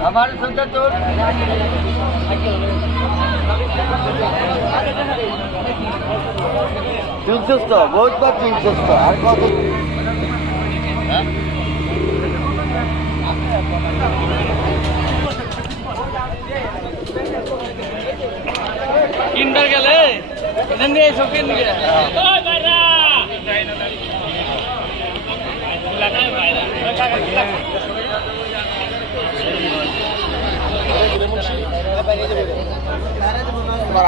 हमारे सुनते तो चिंसुस्त बहुत बार चिंसुस्त हर कत किंडर गेले नंगे सो किंडर তোমার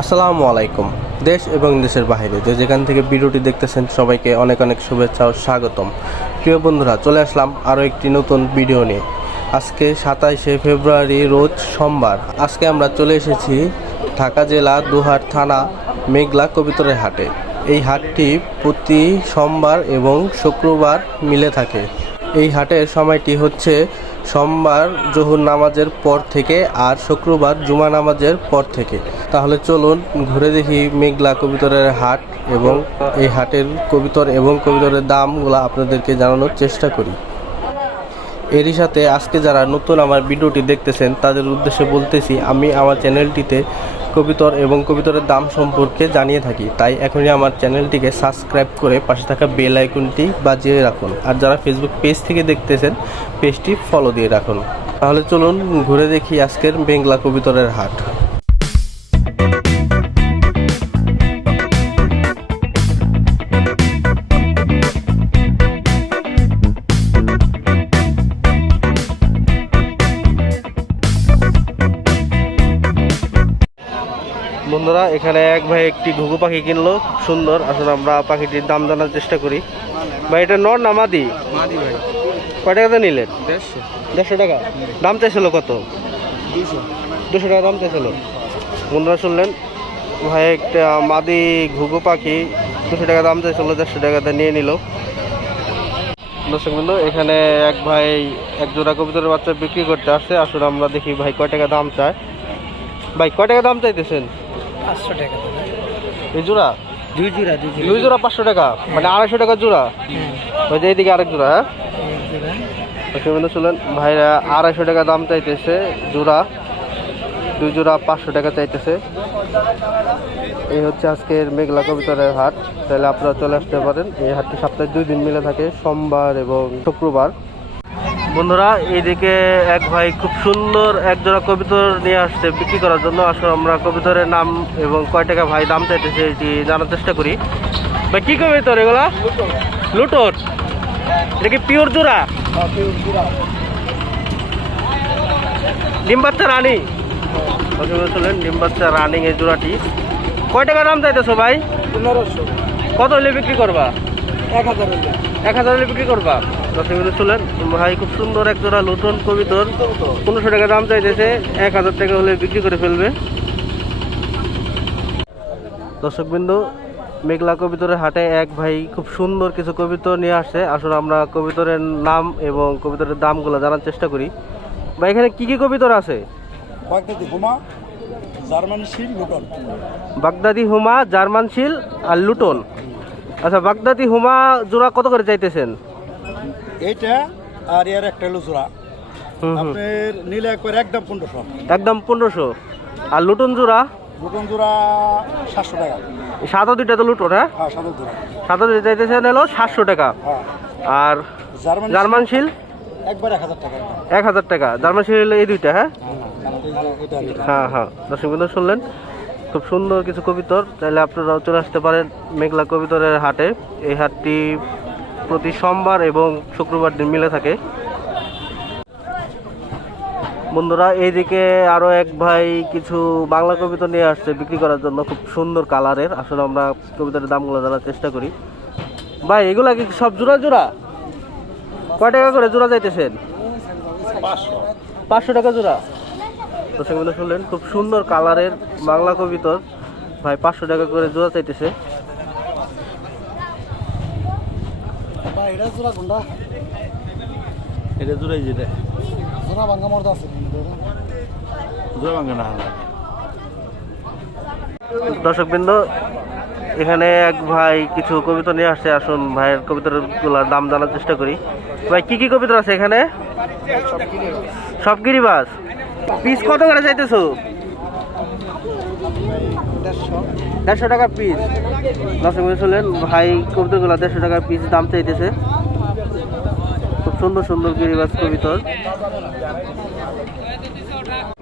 আসসালামু আলাইকুম। দেশ এবং দেশের বাইরে যে যেখান থেকে ভিডিওটি দেখতেছেন সবাইকে অনেক অনেক শুভেচ্ছা ও স্বাগতম। প্রিয় বন্ধুরা চলে আসলাম আরও একটি নতুন ভিডিও নিয়ে। আজকে সাতাইশে ফেব্রুয়ারি রোজ সোমবার। আজকে আমরা চলে এসেছি ঢাকা জেলা দুহাট থানা, মেঘলা কবিতরের হাটে। এই হাটটি প্রতি সোমবার এবং শুক্রবার মিলে থাকে। এই হাটের সময়টি হচ্ছে সোমবার জহুর নামাজের পর থেকে আর শুক্রবার জুমা নামাজের পর থেকে। তাহলে চলুন ঘুরে দেখি মেঘলা কবিতরের হাট এবং এই হাটের কবিতর এবং কবিতরের দামগুলো আপনাদেরকে জানানোর চেষ্টা করি। এরই সাথে আজকে যারা নতুন আমার ভিডিওটি দেখতেছেন, তাদের উদ্দেশ্যে বলতেছি, আমি আমার চ্যানেলটিতে কবিতর এবং কবিতরের দাম সম্পর্কে জানিয়ে থাকি। তাই এখনই আমার চ্যানেলটিকে সাবস্ক্রাইব করে পাশে থাকা বেল আইকনটি বাজিয়ে রাখুন। আর যারা ফেসবুক পেজ থেকে দেখতেছেন পেজটি ফলো দিয়ে রাখুন। তাহলে চলুন ঘুরে দেখি আজকের বেঙ্গলা কবিতরের হাট। বন্ধুরা এখানে এক ভাই একটি ঘুঘু পাখি কিনলো। সুন্দর আসলে আমরা পাখিটির দাম জানার চেষ্টা করি। ভাই এটা নর না মাদি? মাদি ভাই। কয় টাকাতে নিলেন? দেড়শো। দেড়শো টাকা? দাম চাইছিল কত? দুশো দুশো টাকা দাম চাইছিল। বন্ধুরা শুনলেন? ভাই একটা মাদি ঘুঘু পাখি দুশো টাকা দাম চাইছিল দেড়শো টাকাতে নিয়ে নিল। দর্শক বন্ধু এখানে এক ভাই এক জোড়া কবিতরের বাচ্চা বিক্রি করতে আসছে। আসলে আমরা দেখি ভাই কয় টাকা দাম চায়। ভাই কয় টাকা দাম চাইতেছেন? পাঁচশো টাকা। এই জোড়া? দুই জোড়া দুই জোড়া। পাঁচশো টাকা? মানে আড়াইশো টাকা জোড়া? ওই যে এইদিকে আরেক জোড়া হ্যাঁ? শুনলেন ভাইরা আড়াইশো টাকা দাম চাইতেছে জোড়া। দুই জোড়া পাঁচশো টাকা চাইতেছে। এই হচ্ছে আজকের মেঘলা কবিতরের হাট। তাহলে আপনারা চলে আসতে পারেন। এই হাটটি সপ্তাহে দুই দিন মিলে থাকে সোমবার এবং শুক্রবার। বন্ধুরা এইদিকে এক ভাই খুব সুন্দর এক জোড়া কবিতর নিয়ে আসছে বিক্রি করার জন্য। আসলে আমরা কবিতরের নাম এবং কয় টাকা ভাই দাম চাইতেছে এটি জানার চেষ্টা করি। ভাই কি কবিতর এগুলা? লুটোর। এটা কি পিওর জোড়া? ডিম বাচ্চা রানি। চলেন ডিম বাচ্চা রানিং এই জোড়াটি। কয় টাকা দাম চাইতেছো ভাই? পনেরোশো। কত হলে বিক্রি করবা? এক হাজার এক হাজার হলে বিক্রি করবা? মিনিট চলেন ভাই খুব সুন্দর এক জোড়া লুটন কবিতর। পনেরোশো টাকা দাম চাইতেছে এক হাজার টাকা হলে বিক্রি করে ফেলবে। দর্শক বিন্দু মেঘলা কবিতরের হাটে এক ভাই খুব সুন্দর কিছু কবিতর নিয়ে আসছে। আসলে আমরা কবিতরের নাম এবং কবিতরের দামগুলো জানার চেষ্টা করি। ভাই এখানে কি কি কবিতর আছে? বাগদাদি হুমা জার্মান শিল লুটন। বাগদাদি হুমা জার্মান শিল আর লুটন। আচ্ছা বাগদাদি হুমা জোড়া কত করে চাইতেছেন? এইটা আর এর একটা হলো জোড়া। আপনার নিলে একবার একদম পনেরোশো। একদম পনেরোশো। আর লুটন জোড়া? লুটন জোড়া সাতশো টাকা। সাদা দুইটা তো লুটন হ্যাঁ? হ্যাঁ সাদা জোড়া সাদা দুইটা চাইতেছেন হলো সাতশো টাকা। হ্যাঁ। আর জার্মান জার্মান শিল? একবার এক হাজার টাকা। এক হাজার টাকা। জার্মান শিল এই দুইটা হ্যাঁ? এটা। হ্যাঁ হ্যাঁ। দর্শক বিন্দু শুনলেন? খুব সুন্দর কিছু কবিতর। চাইলে আপনারাও চলে আসতে পারেন মেঘলা কবিতরের হাটে। এই হাটটি প্রতি সোমবার এবং শুক্রবার দিন মিলে থাকে। বন্ধুরা, এইদিকে আরও এক ভাই কিছু বাংলা কবিতা নিয়ে আসছে বিক্রি করার জন্য, খুব সুন্দর কালারের। আসলে আমরা কবিতার দামগুলো জানার চেষ্টা করি। ভাই, এগুলা কি সব জোড়া জোড়া? কয় টাকা করে জোড়া যাইতেছেন পাঁচশো। টাকা জোড়া? সেগুলো শুনলেন, খুব সুন্দর কালারের বাংলা কবিতর। ভাই, পাঁচশো টাকা করে জোড়া চাইতেছে। এটা জোড়া কোনটা? এটা জোড়াই যেটা। জোড়া ভাঙ্গা মর্দা আছে জোড়া ভাঙে না। দর্শকবৃন্দ এখানে এক ভাই কিছু কবিতা নিয়ে আসছে। আসুন ভাইয়ের কবিতাগুলোর দাম জানার চেষ্টা করি। ভাই কি কি কবিতা আছে এখানে? সব গিরিবাস পিস কত করে চাইতেছো? দেড়শো টাকা পিস দর্শক শুনলেন, ভাই কবিতাগুলো দেড়শো টাকা পিস দাম চাইতেছে। খুব সুন্দর সুন্দর গিরিবাস কবিতর।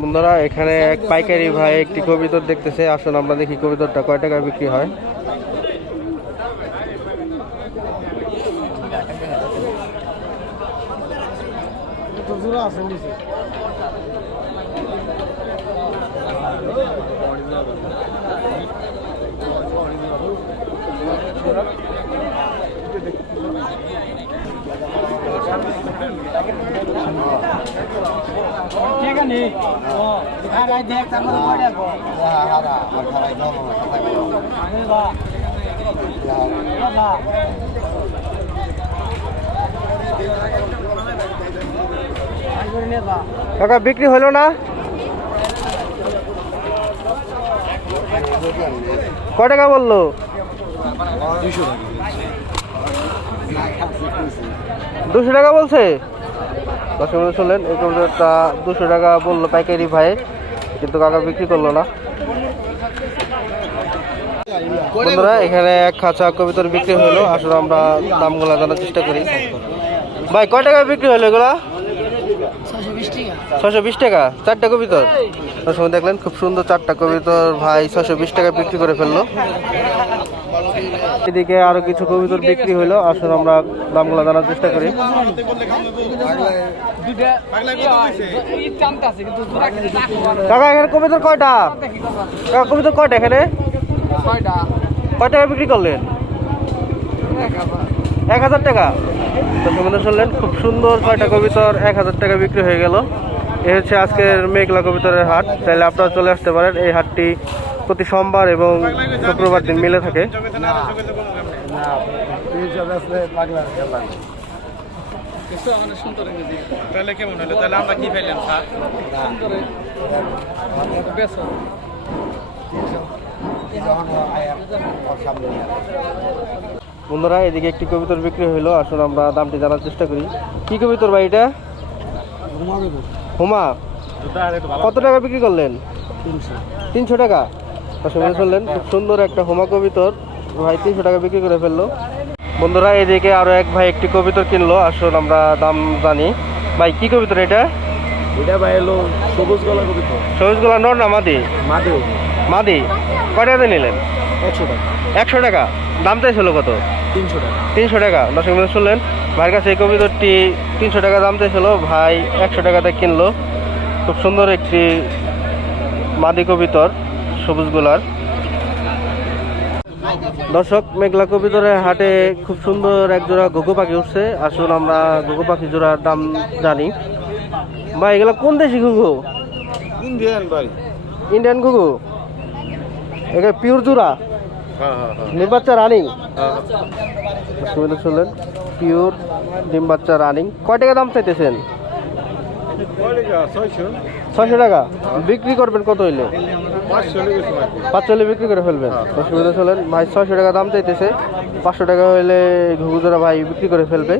বন্ধুরা, এখানে এক পাইকারি ভাই একটি কবিতর দেখতেছে। আসুন, আমরা দেখি কবিতরটা কয় টাকায় বিক্রি হয়। ঠিক আছে দেখ কাকা বিক্রি হলো না? কয় টাকা বলল? দুশো টাকা বলছে? দর্শক বন্ধু শুনলেন এই কবুতরটা দুশো টাকা বলল পাইকারি ভাই কিন্তু কাকা বিক্রি করল না। বন্ধুরা এখানে এক খাঁচা কবিতর বিক্রি হলো। আসলে আমরা দামগুলো জানার চেষ্টা করি। ভাই কয় টাকা বিক্রি হলো এগুলা? ছশো বিশ টাকা। চারটা কবিতর? তার সময় দেখলেন, খুব সুন্দর চারটা কবিতর ভাই ছশো বিশ টাকা বিক্রি করে ফেলল। এদিকে আরও কিছু কবিতর বিক্রি হলো আসলে আমরা দামগুলো জানার চেষ্টা করি। কাকা, এখানে কবিতর কয়টা? কাকা, কবিতর কয়টা এখানে? কয় টাকা বিক্রি করলেন? এক হাজার টাকা। তো শুনলেন, খুব সুন্দর ছয়টা কবিতর এক হাজার টাকা বিক্রি হয়ে গেল। এ হচ্ছে আজকের মেঘলা কবিতরের হাট। তাহলে আপনারা চলে আসতে পারেন। এই হাটটি প্রতি সোমবার এবং শুক্রবার দিন মিলে থাকে। তাহলে কেমন হলো? তাহলে আমরা কি পাইলাম বন্ধুরা এদিকে একটি কবিতর বিক্রি হইল। আসলে আমরা দামটি জানার চেষ্টা করি। কি কবিতর ভাই এটা? হুমা কত টাকা বিক্রি করলেন? তিনশো। টাকা? আসলে শুনলেন খুব সুন্দর একটা হুমা কবিতর ভাই তিনশো টাকা বিক্রি করে ফেলল। বন্ধুরা এদিকে আরও এক ভাই একটি কবিতর কিনলো। আসুন আমরা দাম জানি। ভাই কি কবিতর এটা? এটা ভাই এলো সবুজ গলা কবিতা সবুজ গোলা নর না মাদি? মাদে। মাদি? কয় টাকাতে নিলেন? একশো টাকা। একশো টাকা। দাম চাইছিল কত? তিনশো টাকা। তিনশো টাকা। দর্শক বন্ধু শুনলেন ভাইয়ের কাছে এই কবিতরটি তিনশো টাকা দাম চাইছিল ভাই একশো টাকাতে কিনলো। খুব সুন্দর একটি মাদি কবিতর সবুজ গোলার দর্শক মেঘলা কবিতরের হাটে খুব সুন্দর এক জোড়া ঘুঘু পাখি উঠছে। আসুন আমরা ঘুঘু পাখি জোড়ার দাম জানি। ভাই এগুলো কোন দেশি ঘুঘু? ইন্ডিয়ান ভাই। ইন্ডিয়ান ঘুঘু? এগুলো পিওর জোড়া? ডিম বাচ্চা রানিং শুনলেন পিওর ডিম বাচ্চা রানিং কয় টাকা দাম চাইতেছেন? ছয়শো টাকা। বিক্রি করবেন কত হইলে? পাঁচশো হলে বিক্রি করে ফেলবেন। সুবিধা শুনলেন ভাই ছয়শো টাকা দাম চাইতেছে। পাঁচশো টাকা হইলে ঘুঘুজোড়া ভাই বিক্রি করে ফেলবে।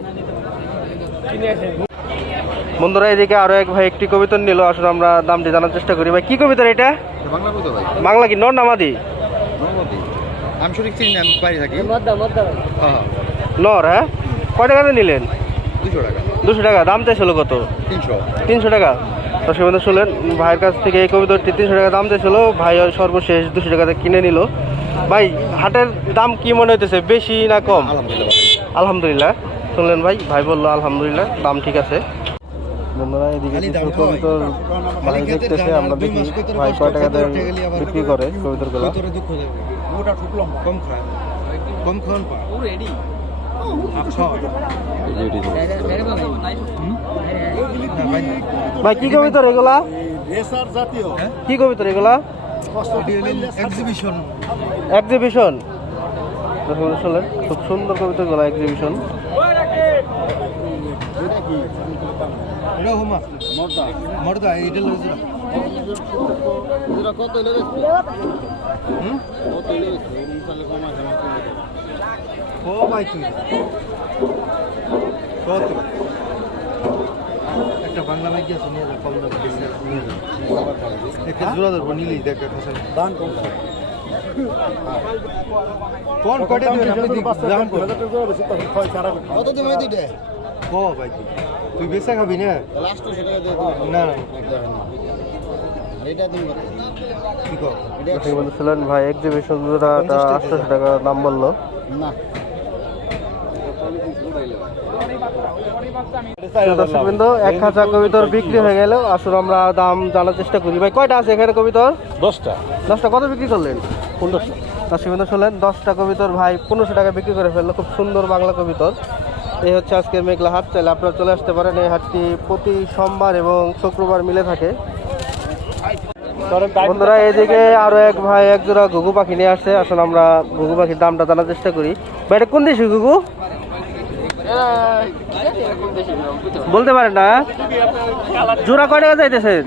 বন্ধুরা এদিকে আরও এক ভাই একটি কবিতর নিল। আসলে আমরা দামটি জানার চেষ্টা করি। ভাই কি কবিতর এটা? বাংলা বাংলা কি? নর নামাদি। আমি সঠিক চিনি না, আমি বাইরে থাকি। মদ্দা মদ্দা হ্যাঁ নর হ্যাঁ? কয় টাকাতে নিলেন? দুশো টাকা। দুশো টাকা দাম চাইছিল কত? তিনশো। তিনশো টাকা। দর্শক বন্ধু শুনলেন ভাইয়ের কাছ থেকে এই কবিতরটি তিনশো টাকা দাম চাইছিল ভাই ওই সর্বশেষ দুশো টাকাতে কিনে নিল। ভাই হাটের দাম কি মনে হইতেছে বেশি না কম? আলহামদুলিল্লাহ আলহামদুলিল্লাহ। শুনলেন ভাই ভাই বলল আলহামদুলিল্লাহ দাম ঠিক আছে। বন্ধুরা এদিকে কিছু কবিতর ভাই দেখতেছে আমরা দেখি ভাই কয় টাকাতে বিক্রি করে কবিতরগুলো ওটা ঠুকলাম কম খায় কম খাওয়ান পা রেডি ভাই কি কবিতর এগুলা রেসার জাতীয় কি কবিতর এগুলা এক্সিবিশন এক্সিবিশন শুনলেন খুব সুন্দর কবিতরগুলো এক্সিবিশন এটা কি মর্দা মর্দা এটা এগুলো কত হইলে কত হইলে কম আছে, তুই একটা বাংলা মেঘ আছে নিয়ে যা কম দামে নিয়ে যা একটা জোড়া ধরবো নিলেই দেখ একটা দাম কম কোন কটে দিবেন আপনি দাম কত কত দিবে এই দুইটা? ও ভাই তুই তুই বেচা খাবি না তাহলে 800 টাকা দিয়ে না না দেখেন না। আর এটা দিন কত? কি কর এটা দর্শক বন্ধু শুনলেন ভাই এক্সিবিশন আটশোশো টাকা। দাম বলল। না। দর্শক বিন্দু এক খাঁচা কবিতর বিক্রি হয়ে গেল। আসুন আমরা দাম জানার চেষ্টা করি। ভাই কয়টা আছে এখানে কবিতর? দশটা। দশটা। কত বিক্রি করলেন? পনেরোশো। শুনলেন দশটা কবিতর ভাই পনেরোশো টাকা বিক্রি করে ফেলল। খুব সুন্দর বাংলা কবিতর। এই হচ্ছে আজকের মেঘলা হাট। চাইলে আপনারা চলে আসতে পারেন। এই হাটটি প্রতি সোমবার এবং শুক্রবার মিলে থাকে। বন্ধুরা, এদিকে আরও এক ভাই, এক জোড়া ঘুঘু পাখি নিয়ে আসছে। আসলে আমরা ঘুঘু পাখির দামটা জানার চেষ্টা করি। এটা কোন দেশি ঘুঘু? বলতে পারেন না জোড়া কয় টাকা যাইতেছেন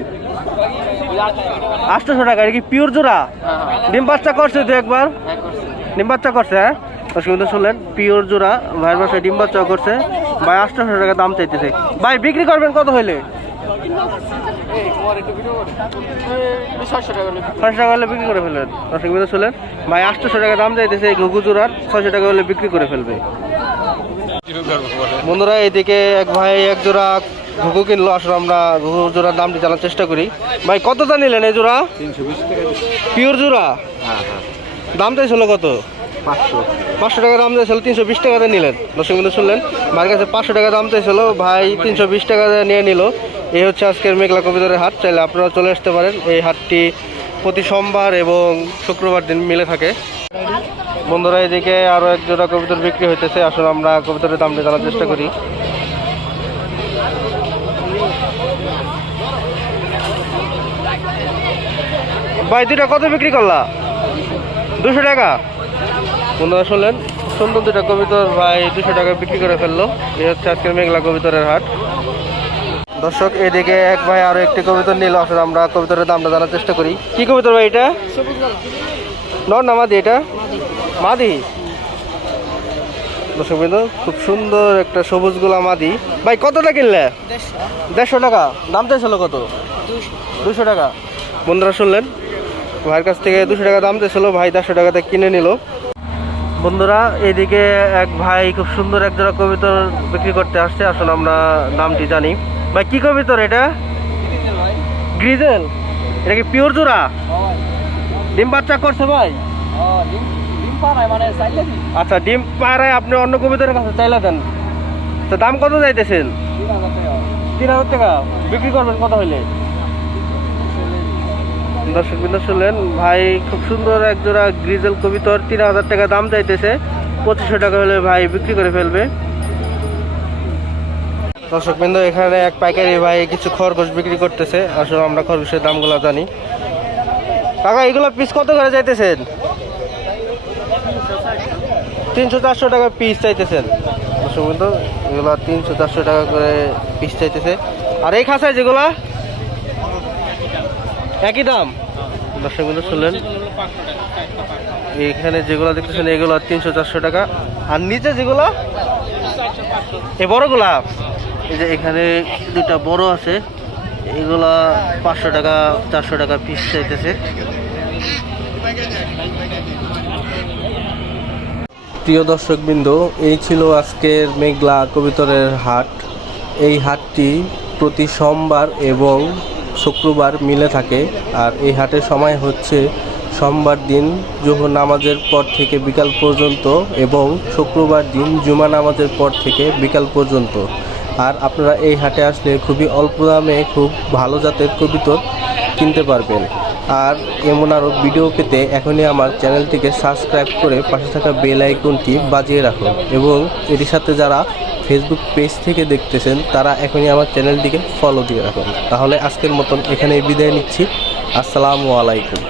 আটশোশো টাকা, এটা কি পিওর জোড়া? ডিম বাচ্চা করছে তো একবার? ডিম বাচ্চা করছে হ্যাঁ? শুনলেন পিওর জোড়া, ভাইয়ের বাসায় ডিম বাচ্চা করছে। ভাই, আটশোশো টাকা দাম চাইতেছে। ভাই, বিক্রি করবেন কত হইলে? ছয়শো টাকা হলে বিক্রি করে ফেলবেন দর্শক বন্ধু শুনলেন, ভাই আটশোশো টাকা দাম চাইতেছে এই ঘুঘু জোড়ার ছয়শো টাকা হলে বিক্রি করে ফেলবে। বন্ধুরা এইদিকে এক ভাই এক জোড়া ঘুঘু কিনলো, আসলে আমরা ঘুঘু জোড়ার দামটি জানার চেষ্টা করি। ভাই কতটা নিলেন এই জোড়া? পিওর জোড়া? দাম চাইছিল কত? পাঁচশো টাকা দাম চাইছিল, তিনশো বিশ টাকাতে নিলেন। দর্শক বন্ধু শুনলেন, ভাইয়ের কাছে পাঁচশো টাকা দাম চাইছিল, ভাই তিনশো বিশ টাকা দিয়ে নিয়ে নিল। এই হচ্ছে আজকের মেঘলা কবিতরের হাট। চাইলে আপনারা চলে আসতে পারেন। এই হাটটি প্রতি সোমবার এবং শুক্রবার দিন মিলে থাকে। বন্ধুরা, এদিকে আরও এক জোড়া কবিতর বিক্রি হইতেছে। আসলে আমরা কবিতরের দামটা জানার চেষ্টা করি। ভাই দুটা কত বিক্রি করলা? দুশো টাকা। বন্ধুরা, শুনলেন? সুন্দর দুটা কবিতর ভাই দুশো টাকা বিক্রি করে ফেলল। এই হচ্ছে আজকের মেঘলা কবিতরের হাট। দর্শক, এদিকে এক ভাই আরও একটি কবিতর নিল। আসলে আমরা কবিতরের দামটা জানার চেষ্টা করি। কি কবিতর ভাই এটা? নর না, মাদি এটা? মাদি। দর্শক খুব সুন্দর একটা সবুজ গোলা মাদি। ভাই, কতটা কিনলে? দেড়শো টাকা। দাম চাইছিল কত? দুশো টাকা। বন্ধুরা শুনলেন? ভাইয়ের কাছ থেকে দুশো টাকা দাম চাইছিল ভাই দেড়শো টাকাতে কিনে নিল। বন্ধুরা, এদিকে এক ভাই খুব সুন্দর এক জোড়া কবিতর বিক্রি করতে আসছে। আসলে আমরা নামটি জানি। ভাই, কি কবিতর এটা? গ্রিজেল। এটা কি পিওর জোড়া? ডিম বাচ্চা করছে ভাই? আচ্ছা ডিম পাড়ায় আপনি অন্য কবিতরের কাছে চাইলে দেন। তো দাম কত যাইতেছেন তিন হাজার টাকা। বিক্রি করবেন কত হইলে? দর্শক বিন্দু শুনলেন, ভাই, খুব সুন্দর এক জোড়া গ্রিজেল কবিতর তিন হাজার টাকা দাম চাইতেছে। পঁচিশশো টাকা হলে ভাই বিক্রি করে ফেলবে। দর্শক বিন্দু এখানে এক পাইকারি ভাই কিছু খরগোশ বিক্রি করতেছে। আসলে আমরা খরগোশের দামগুলো জানি। কাকা, এগুলো পিস কত করে যাইতেছেন তিনশো চারশো টাকা পিস চাইতেছেন। দর্শক বিন্দু এগুলো তিনশো চারশো টাকা করে পিস চাইতেছে। আর এই খাঁচায় যেগুলা? একই দাম? দর্শক বিন্দু শুনলেন। এখানে যেগুলো দেখতেছেন, এগুলো তিনশো চারশো টাকা। আর নিচে যেগুলো? এ বড় বড়গুলা? এই যে এখানে দুটা বড় আছে, এগুলা পাঁচশো টাকা, চারশো টাকা পিস চাইতেছে। প্রিয় দর্শকবৃন্দ, এই ছিল আজকের মেঘলা কবিতরের হাট। এই হাটটি প্রতি সোমবার এবং শুক্রবার মিলে থাকে, আর এই হাটের সময় হচ্ছে সোমবার দিন, জোহর নামাজের পর থেকে বিকাল পর্যন্ত এবং শুক্রবার দিন জুমা নামাজের পর থেকে বিকাল পর্যন্ত। আর আপনারা এই হাটে আসলে খুবই অল্প দামে খুব ভালো জাতের কবিতর কিনতে পারবেন। আর এমন আরও ভিডিও পেতে এখনই আমার চ্যানেলটিকে সাবস্ক্রাইব করে পাশে থাকা বেল আইকনটি বাজিয়ে রাখুন এবং এটির সাথে যারা ফেসবুক পেজ থেকে দেখতেছেন, তারা এখনই আমার চ্যানেলটিকে ফলো দিয়ে রাখুন। তাহলে আজকের মতন এখানেই বিদায় নিচ্ছি। আসসালামু আলাইকুম।